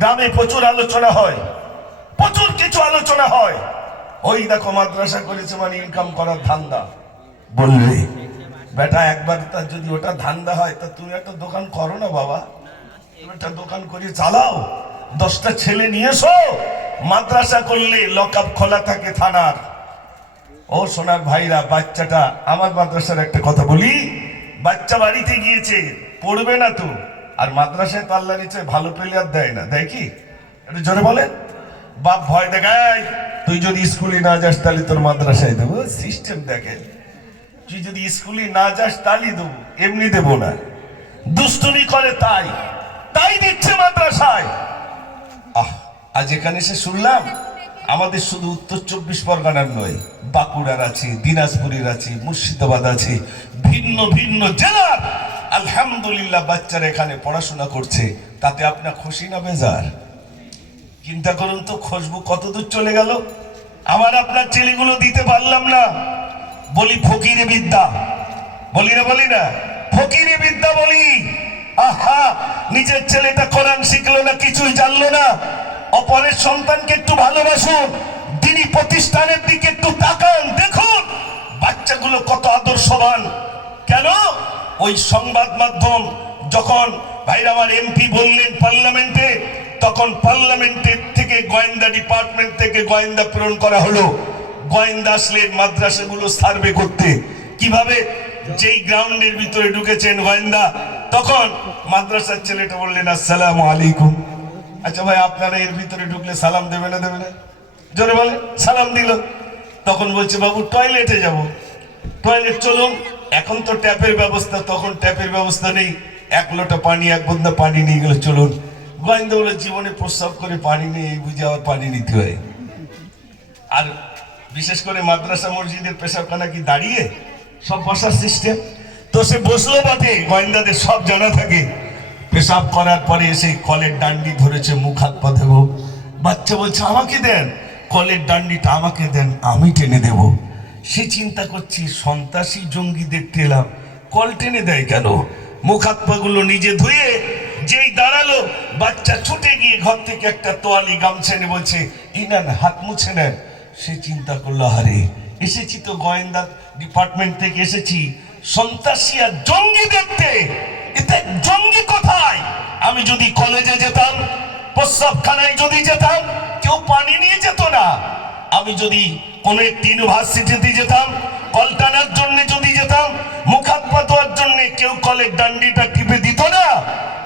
গ্রামে প্রচুর আলোচনা হয়, প্রচুর কিছু আলোচনা হয়। ওই দেখো মাদ্রাসা করেছে মানে ইনকাম করার ধান্দা। বলবে বেটা একবার তার যদি ওটা ধান্দা হয় তা তুমি একটা দোকান করো না বাবা, তুমি একটা দোকান করে চালাও, 10টা ছেলে নিয়ে এসো। মাদ্রাসা করলে লকআপ খোলা থাকে থানার। ও সোনার ভাইরা, বাচ্চাটা আমার মাদ্রাসার একটা কথা বলি, বাচ্চা বাড়িতে গিয়েছে পড়বে না তো, আর মাদ্রাসায় তো আল্লাহ নিচে ভালো প্লেয়ার দেয় না, দেয় কি? একটু জোরে বলেন। বাপ ভয় দেখায়, তুই যদি স্কুলে না যাস তাহলে তোর মাদ্রাসায় দেবো। সিস্টেম দেখে, তুই যদি স্কুলে না যাস তাহলে দেবো, এমনি দেবো না। দুষ্টুমি করে তাই তাই দিচ্ছে মাদ্রাসায়। আজ এখানে এসে শুনলাম আমাদের শুধু উত্তর 24 পরগনার নয়, বাঁকুড়ার আছে, দিনাজপুরের আছে, মুর্শিদাবাদ আছে, ভিন্ন ভিন্ন জেলার আলহামদুলিল্লাহ বাচ্চারা এখানে পড়াশোনা করছে। তাতে আপনার খুশি না বেজার? চিন্তা করুন তো, খুশবু কত দূর চলে গেল। আমার আপনার ছেলেগুলো দিতে পারলাম না। বলি ফকিরে বিদ্যা, বলি না ফকিরে বিদ্যা বলি। আহা, নিজের ছেলেটা কোরআন শিখলো না, কিছুই জানলো না। অপরের সন্তানকে একটু ভালোবাসুন, দিনী প্রতিষ্ঠানের দিকে একটু তাকান, দেখুন বাচ্চাগুলো কত আদর্শবান। কেন? ওই সংবাদ মাধ্যম যখন ভাইরা আমার এমপি বললেন পার্লামেন্টে, তখন পার্লামেন্টের থেকে গোয়েন্দা ডিপার্টমেন্ট থেকে গোয়েন্দা প্রেরণ করা হলো। গোয়েন্দা আসলেন মাদ্রাসাগুলো সার্ভে করতে। কিভাবে? যেই গ্রাউন্ডের ভিতরে ঢুকেছেন গোয়েন্দা, তখন মাদ্রাসার ছেলেটা বললেন আসসালামু আলাইকুম। আচ্ছা ভাই, আপনারা এর ভিতরে ঢুকলে সালাম দেবে না দেবে না? জোরে বলে। সালাম দিল। তখন বলছে বাবু টয়লেটে যাব। টয়লেট চলুন। এখন তো ট্যাপের ব্যবস্থা, তখন ট্যাপের ব্যবস্থা নেই। 1 লোটা পানি, 1 বোতল পানি নিয়ে গেল, চলুন। গোয়েন্দা বলে জীবনে প্রস্রাব করে পানি নিয়ে এই বুঝে আবার পানি নিতে হয়। আর বিশেষ করে মাদ্রাসা মসজিদের পেশাবখানা কি দাঁড়িয়ে সব বসার সিস্টেম? তো সে বসলো বটে, গোয়েন্দাদের সব জানা থাকে। পেশাব করার পরে এসে কলের ডান্ডি ধরেছে, মুখ হাত পা দেবো। বাচ্চা বলছে আমাকে দেন, কলের ডান্ডিটা আমাকে দেন, আমি টেনে দেব। সে চিন্তা করছি সন্ত্রাসী জঙ্গি দেখতে এলাম, কল টেনে দেয় কেন? মুখ হাত পা গুলো নিজে ধুয়ে যেই দাঁড়ালো, বাচ্চা ছুটে গিয়ে ঘর থেকে একটা তোয়ালি গামছা নিয়ে বলছে এই নেন, হাত মুছে নেন। সে চিন্তা করলো, আরে এসেছি তো গোয়েন্দা ডিপার্টমেন্ট থেকে এসেছি সন্ত্রাসী আর জঙ্গি দেখতে, এতে জঙ্গি কোথায়? আমি যদি কলেজে যেতাম, প্রস্রাবখানায় যদি যেতাম, কেউ পানি নিয়ে যেত না। আমি যদি কোনো একটি ইউনিভার্সিটিতে যেতাম, কল টানার জন্য যদি যেতাম, মুখ হাত পা ধোয়ার জন্য কেউ কলের ডান্ডিটা টিপে দিত না।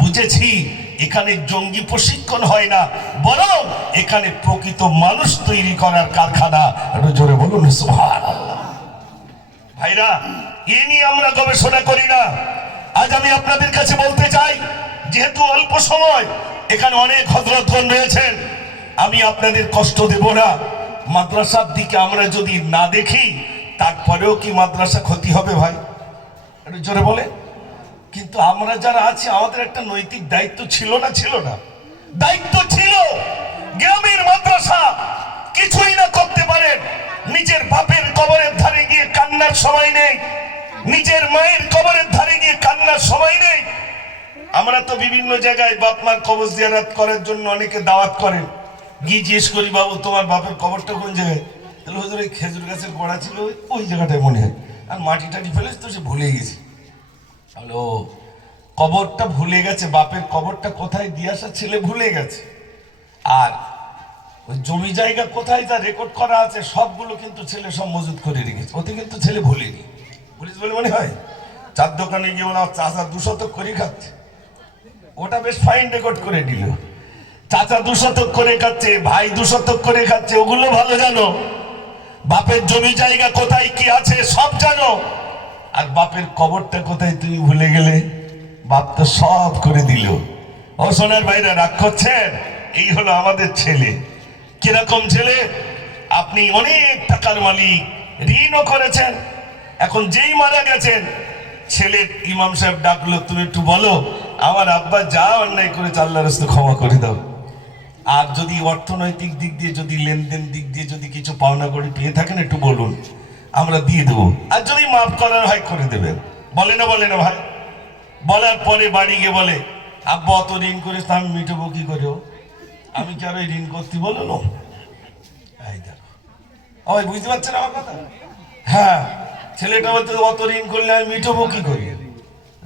বুঝেছি এখানে জঙ্গি প্রশিক্ষণ হয় না, বরং এখানে প্রকৃত মানুষ তৈরি করার কারখানা। একটু জোরে বলুন সুবহানাল্লাহ। ভাইরা, এ নিয়ে আমরা গবেষণা করি না। আজ আমি আপনাদের কাছে বলতে চাই, যেহেতু অল্প সময়, এখানে অনেক হযরতগণ রয়েছেন, আমি আপনাদের কষ্ট দেব না। মাদ্রাসার দিকে আমরা যদি না দেখি, তারপরেও কি মাদ্রাসা ক্ষতি হবে ভাই? একটু জোরে বলে। কিন্তু আমরা যারা আছি, আমাদের একটা নৈতিক দায়িত্ব ছিল না? ছিল না? দায়িত্ব ছিল। গ্রামের মাদ্রাসা কিছুই না করতে পারেন, নিজের বাপের কবরের ধারে গিয়ে কান্নার সময় নেই, নিজের মায়ের কবরের ধারে গিয়ে কান্নার সময় নেই। আমরা তো বিভিন্ন জায়গায় বাপ মার কবর জিয়ারত করার জন্য অনেকে দাওয়াত করেন, গিয়ে জিজ্ঞেস করি বাবু তোমার বাপের কবরটা কোন জায়গায়? তাহলে হুজুর ওই খেজুর গাছের গোড়া ছিল, ওই জায়গাটায় মনে হয়, আর মাটি টাটি ফেলেছে তো সে ভুলে গেছে। হ্যালো, কবরটা ভুলে গেছে, বাপের কবরটা কোথায় দিয়ে আসা ছেলে ভুলে গেছে। আর ওই জমি জায়গা কোথায় যা রেকর্ড করা আছে সবগুলো কিন্তু ছেলে সব মজুত করে রেখেছে, ওতে কিন্তু ছেলে ভুলেনি। পুলিশ বলে মনে হয় চার দোকানে গিয়ে বলে আমার চাচা 2 শতক করে খাচ্ছে, ওটা বেশ ফাইন রেকর্ড করে দিল। চাচা 2 শতক করে খাচ্ছে, ভাই 2 শতক করে খাচ্ছে, ওগুলো ভালো জানো। বাপের জমি জায়গা কোথায় কি আছে সব জানো, আর বাপের কবরটা কোথায় তুমি ভুলে গেলে। বাপ তো সব করে দিল। ও সোনার ভাইরা, রাগ করছেন? এই হলো আমাদের ছেলে। কিরকম ছেলে? আপনি অনেক টাকার মালিক, ঋণও করেছেন, এখন যেই মারা গেছেন, ছেলের ইমাম সাহেব ডাকলো, তুমি একটু বলো আমার আব্বা যা অন্যায় করেছে আল্লাহর রাস্তায় ক্ষমা করে দাও। আর যদি অর্থনৈতিক দিক দিয়ে, যদি লেনদেন দিক দিয়ে যদি কিছু পাওনা করে পেয়ে থাকেন একটু বলুন, আমরা দিয়ে দেবো। আর যদি মাফ করার হয় করে দেবেন। বলে না ভাই? বলার পরে বাড়ি গিয়ে বলে আব্বা অত ঋণ করেছে, আমি মিটবো কি করে? আমি কি আর ওই ঋণ করতে বললো না? এই দেখো, ওই বুঝতে পারছেন আমার কথা? হ্যাঁ, ছেলেটা বলতে অত ঋণ করলে আমি মিটবো কি করি?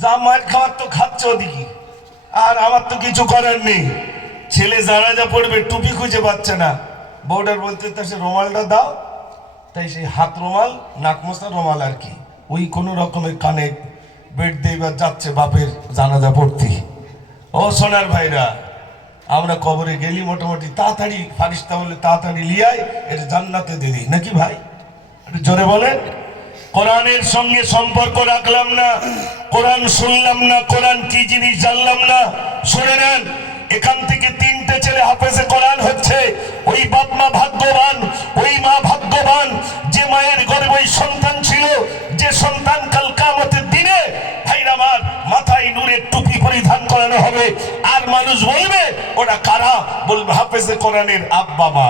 যা মার খাওয়ার তো খাচ্ছে ওদিকে, আর আমার তো কিছু করার নেই। ছেলে জানাজা পড়বে, টুপি খুঁজে পাচ্ছে না, বউডার বলতে সে রুমালটা দাও, তাই সেই হাত রুমাল, নাক মোছা রুমাল আর কি, ওই কোনো রকমের কানে বেড দেবার যাচ্ছে বাপের জানাজা পড়তে। ও সোনার ভাইরা, আমরা কবরে গেলি মোটামুটি তাড়াতাড়ি ফারিস্তা বলে তাড়াতাড়ি লিয়াই এর জান্নাতে দিয়ে দিই, নাকি ভাই? একটু জোরে বলেন। কোরআনের সঙ্গে সম্পর্ক রাখলাম না, কোরআন শুনলাম না, কোরআন কি জিনিস জানলাম না। শুনে নেন, এখান থেকে 3টে ছেলে হাফেজে কোরআন হচ্ছে। ওই বাপ মা ভাগ্যবান, ওই মা ভাগ্যবান যে মায়ের গর্ভে ওই সন্তান ছিল, যে সন্তান কাল কিয়ামতের দিনে ভাইরা আমার মাথায় নূরের টুপি পরিধান করানো হবে। আর মানুষ বলবে ওরা কারা? বলবে হাফেজে কোরআনের আব্বা মা।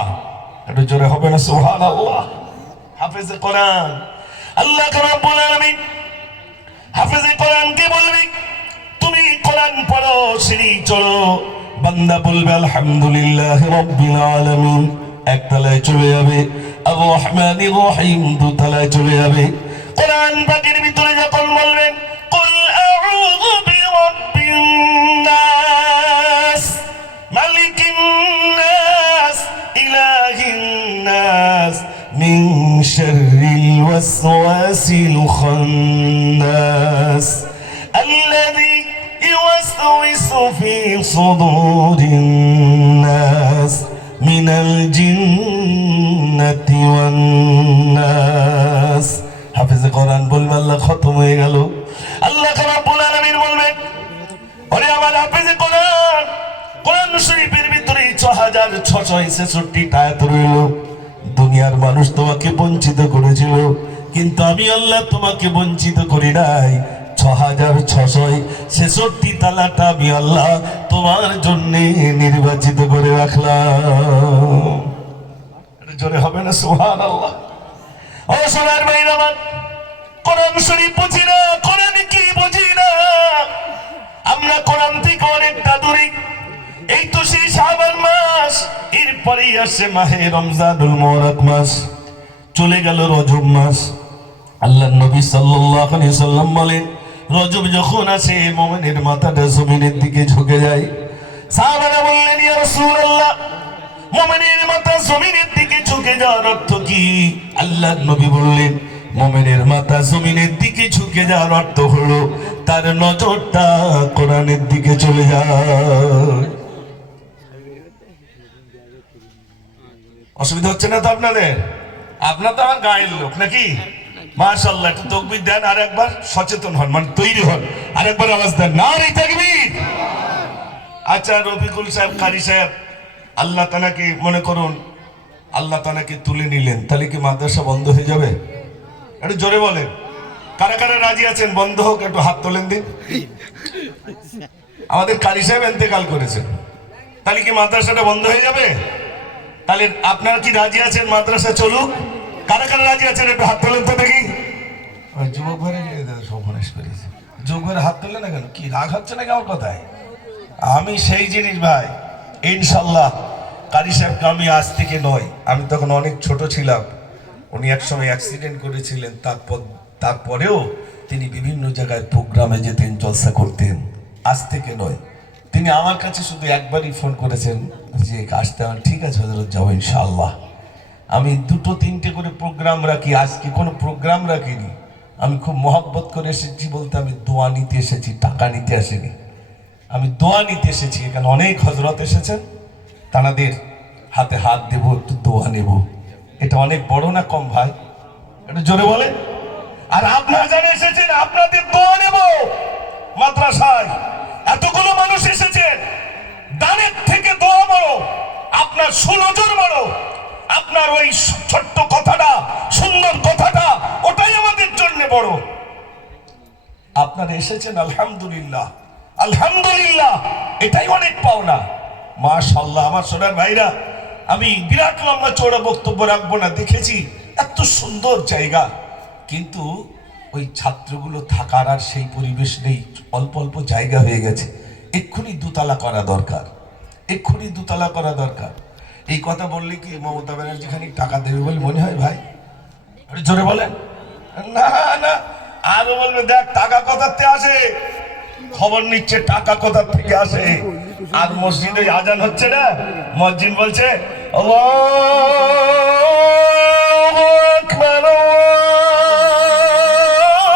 একটু জোরে হবে না সুবহানাল্লাহ? হাফেজে কোরআন, আল্লাহ রাব্বুল আলামিন হাফেজে কোরআনকে বলবি তুমি কোরআন পড়ো, সিঁড়ি চড়ো। বান্দা বলবে আলহামদুলিল্লাহ রাব্বিল আলামিন, একতলায় চলে যাবে। আর রহমানির রহিম দুতলায় চলে যাবে। কোরআন পাকের ভিতরে যখন বলবেন কুল আউযু বিরাব্বিন নাস মালিকিন নাস ইলাহিন নাস মিন শাররিল ওয়াসওয়াসিল খান্নাস الذي يوسوس في صدور الناس من الجنة والناس। হাফেজ কোরআন বলবে আল্লাহ খতম হয়ে গেল। আল্লাহ রাব্বুল আলামিন বলবেন ওরে আমার হাফেজ কোরআন, কোরআন শরীফের ভিতরে 6666 আয়াত রইল। দুনিয়ার মানুষ তোমাকে বঞ্চিত করেছিল, কিন্তু আমি আল্লাহ তোমাকে বঞ্চিত করি নাই। 6666 তালাটা আমি আল্লাহ তোমার জন্য নির্বাচিত করে রাখলাম। জোরে হবে না সুবহানাল্লাহ? ও সোনার ভাইরা আমার, কোরআন শরীফ বুঝি না, কোরআন কি বুঝি না। আমরা কোরআন থেকে অনেকটা দূরে। এই তো সেই শাবান মাস, এরপরেই আসে মাহে রমজানুল মুবারক মাস, চলে গেল রজব মাস। আল্লাহর নবী সাল্লাল্লাহু আলাইহি সাল্লাম বলেন রজব যখন আসে মুমিনের মাথাটা জমিনের দিকে ঝুঁকে যায়। সাহাবারা বললেন ইয়া রাসূলুল্লাহ, মুমিনের মাথা জমিনের দিকে ঝুঁকে যাওয়ার অর্থ কি? আল্লাহর নবী বললেন মুমিনের মাথা জমিনের দিকে ঝুঁকে যাওয়ার অর্থ হলো তার নজরটা কোরআনের দিকে চলে যায়। অসুবিধা হচ্ছে না তো আপনাদের? আপনার তো আমার গায়ের লোক নাকি? মাশাআল্লাহ, একটু তাকবীর দেন, আর একবার সচেতন হন, মানে তৈরি হন, আর একবার আওয়াজ দেন নারে তাকবীর। আচ্ছা রফিকুল সাহেব, কারি সাহেব, আল্লাহ তাআলাকে মনে করুন আল্লাহ তাআলাকে তুলে নিলেন, তাহলে কি মাদ্রাসা বন্ধ হয়ে যাবে? একটু জোরে বলেন। কারা কারা রাজি আছেন বন্ধ হোক? একটু হাত তোলেন দিন। আমাদের কারি সাহেব ইন্তেকাল করেছেন, তাহলে কি মাদ্রাসাটা বন্ধ হয়ে যাবে? তাহলে আপনারা কি রাজি আছেন মাদ্রাসা চলুক? কারা কারা রাজি আছেন একটু হাত তোলেন তো দেখি। যুবক ভাইরা সর্বনাশ করেছে, যুবক ভাইরা হাত তোলেন না কেন? কি রাগ হচ্ছে নাকি আমার কথায়? আমি সেই জিনিস ভাই, ইনশাল্লাহ কারি সাহেবকে আমি আজ থেকে নয়, আমি তখন অনেক ছোট ছিলাম, উনি একসময় অ্যাক্সিডেন্ট করেছিলেন, তারপরেও তিনি বিভিন্ন জায়গায় প্রোগ্রামে যেতেন, জলসা করতেন। আজ থেকে নয়, তিনি আমার কাছে শুধু একবারই ফোন করেছেন যে আসতে। আমার ঠিক আছে হযরত, যাবো ইনশাআল্লাহ। আমি 2-3টে করে প্রোগ্রাম রাখি, আজকে কোনো প্রোগ্রাম রাখিনি। আমি খুব মহব্বত করে এসেছি বলতে আমি দোয়া নিতে এসেছি, টাকা নিতে আসিনি। আমি দোয়া নিতে এসেছি। এখানে অনেক হযরত এসেছেন, তাদের হাতে হাত দেব, একটু দোয়া নেব। এটা অনেক বড় না কম ভাই? একটু জোরে বলেন। আর আপনারা যারা এসেছেন আপনাদের দোয়া নেব। মাদ্রাসায় এতগুলো মানুষ এসেছেন, দানের থেকে দোয়া বড়, আপনার সুনজর বড়, আপনার ওই ছোট্ট কথাটা, সুন্দর কথাটা, ওটাই আমাদের জন্য বড়। আপনারা এসেছেন আলহামদুলিল্লাহ, আলহামদুলিল্লাহ, এটাই অনেক পাওনা। মাশাআল্লাহ আমার সোনার ভাইরা, আমি বিরাট লম্বা চওড়া বক্তব্য রাখবো না, দেখেছি এত সুন্দর জায়গা, কিন্তু ওই ছাত্রগুলো থাকার আর সেই পরিবেশ নেই, অল্প অল্প জায়গা হয়ে গেছে। এক্ষুনি 2 তালা করা দরকার। এক্ষুনি দুতলা করা দরকার। এই কথা বললে কি মমতা ব্যানার্জি খানি টাকা দেবে বলে মনে হয় ভাই? জোরে বলেন। না না, আরো বলবে দেখ টাকা কোথাতে আসে, খবর নিচ্ছে টাকা কোথা থেকে আসে। আর মসজিদে আজান হচ্ছে না, মসজিদ বলছে আল্লাহু আকবার,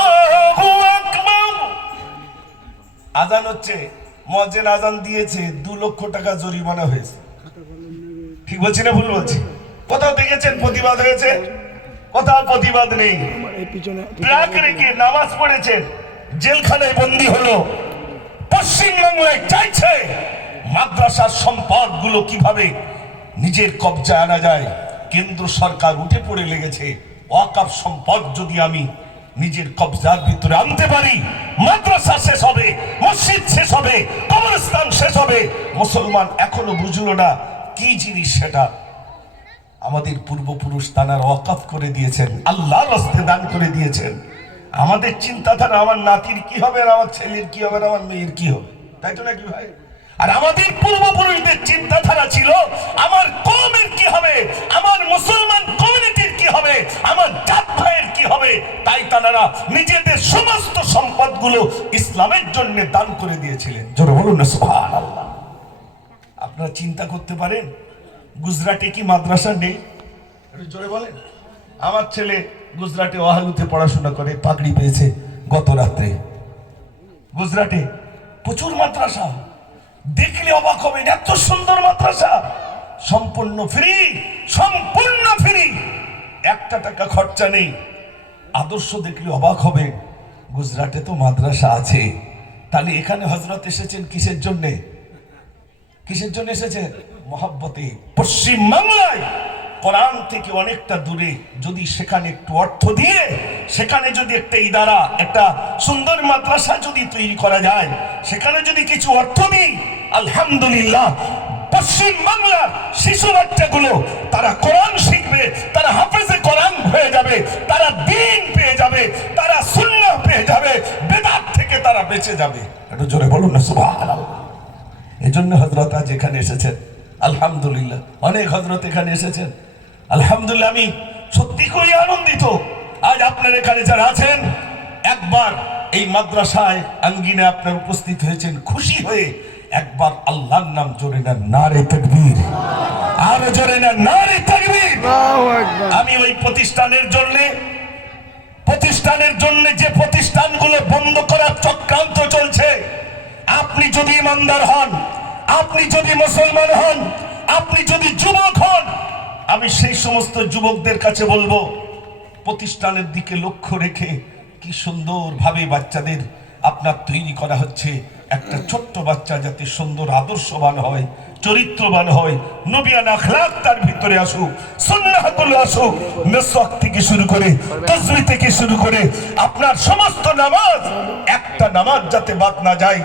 আল্লাহু আকবার। আজান হচ্ছে, মসজিদ আজান দিয়েছে, 2 লক্ষ টাকা জরিমানা হয়েছে। ঠিক বলছি না ভুল বলছি? কোথাও দেখেছেন প্রতিবাদ হয়েছে? কোথাও প্রতিবাদ নেই। প্লাক রেখে নামাজ পড়েছেন, জেলখানায় বন্দী হলো। পশ্চিমবাংলায় চাইছে মাদ্রাসার সম্পদগুলো কিভাবে নিজের কবজায় আনা যায়। কেন্দ্র সরকার উঠে পড়ে লেগেছে, ওয়াকফ সম্পদ যদি আমি নিজের কবজার ভিতরে আনতে পারি, মাদ্রাসা শেষ হবে, মসজিদ শেষ হবে, কবরস্থান শেষ হবে। মুসলমান এখনো বুঝলো না কি জিনিস সেটা। আমাদের পূর্বপুরুষ তারা ওয়াকফ করে দিয়েছেন, আল্লাহর রাস্তায় দান করে দিয়েছেন। আমাদের চিন্তাধারা আমার নাতির কি হবে, আর আমার ছেলের কি হবে, আর আমার মেয়ের কি হবে, তাই তো নাকি ভাই? আর আমাদের পূর্বপুরুষদের চিন্তাধারা ছিল আমার কওমের কি হবে, আমার মুসলমান কমিউনিটির কি হবে, আমার জাত ভাইয়ের কি হবে। তাই তারা নিজেদের সমস্ত সম্পদগুলো ইসলামের জন্য দান করে দিয়েছিলেন। জোরে বলুন না সুবহানাল্লাহ। আপনারা চিন্তা করতে পারেন গুজরাটে কি মাদ্রাসা নেই? জোরে বলেন। আমার ছেলে গুজরাটে ওয়াহালুতে পড়াশোনা করে, পাগড়ি পেয়েছে গত রাত্রে। গুজরাটে প্রচুর মাদ্রাসা, দেখলে অবাক হবেন, এত সুন্দর মাদ্রাসা, সম্পূর্ণ ফ্রি, সম্পূর্ণ ফ্রি, 1 টাকা খরচা নেই। আদর্শ দেখলে অবাক হবে। গুজরাটে তো মাদ্রাসা আছে, তাহলে এখানে হযরত এসেছেন কিসের জন্য? কিসের জন্য এসেছেন? মহব্বতে। পশ্চিম বাংলায় কোরআন থেকে অনেকটা দূরে, যদি সেখানে একটু অর্থ দিয়ে, সেখানে যদি একটা ইদারা, একটা সুন্দর মাদ্রাসা যদি তৈরি করা যায়, সেখানে যদি কিছু অর্থ দিই, আলহামদুলিল্লাহ পশ্চিম বাংলার শিশু বাচ্চাগুলো তারা কোরআন শিখবে, তারা হাফেজে কোরআন হয়ে যাবে, তারা দ্বীন পেয়ে যাবে, তারা সুন্নাহ পেয়ে যাবে, বেদাত থেকে তারা বেঁচে যাবে। একটু জোরে বলুন না সুবহানাল্লাহ। এজন্য হযরত আজ এখানে এসেছেন, আলহামদুলিল্লাহ। অনেক হযরত এখানে এসেছেন, আলহামদুলিল্লাহ। আমি সত্যি করে আনন্দিত। আজ আপনার এখানে যারা আছেন, একবার এই মাদ্রাসায় আঙ্গিনে আপনার উপস্থিত হয়েছেন, খুশি হয়ে একবার আল্লাহর নাম জোরে না, নারে তাকবীর, আর জোরে না, নারে তাকবীর। আমি ওই প্রতিষ্ঠানের জন্য যে প্রতিষ্ঠানগুলো বন্ধ করার চক্রান্ত চলছে, আপনি যদি ইমানদার হন, আপনি যদি মুসলমান হন, আপনি যদি যুবক হন, আমি সেই সমস্ত যুবকদের কাছে বলবো, প্রতিষ্ঠানের দিকে লক্ষ্য রেখে কি সুন্দরভাবে বাচ্চাদের আপনার তৈরি করা হচ্ছে। একটা ছোট্ট বাচ্চা যাতে সুন্দর আদর্শবান হয়, চরিত্রবান হয়, নবিয়ান আখলাক তার ভিতরে আসুক, সুন্নাহগুলো আসুক, মিসওয়াক থেকে শুরু করে, তাসবিহ থেকে শুরু করে, আপনার সমস্ত নামাজ, একটা নামাজ যাতে বাদ না যায়।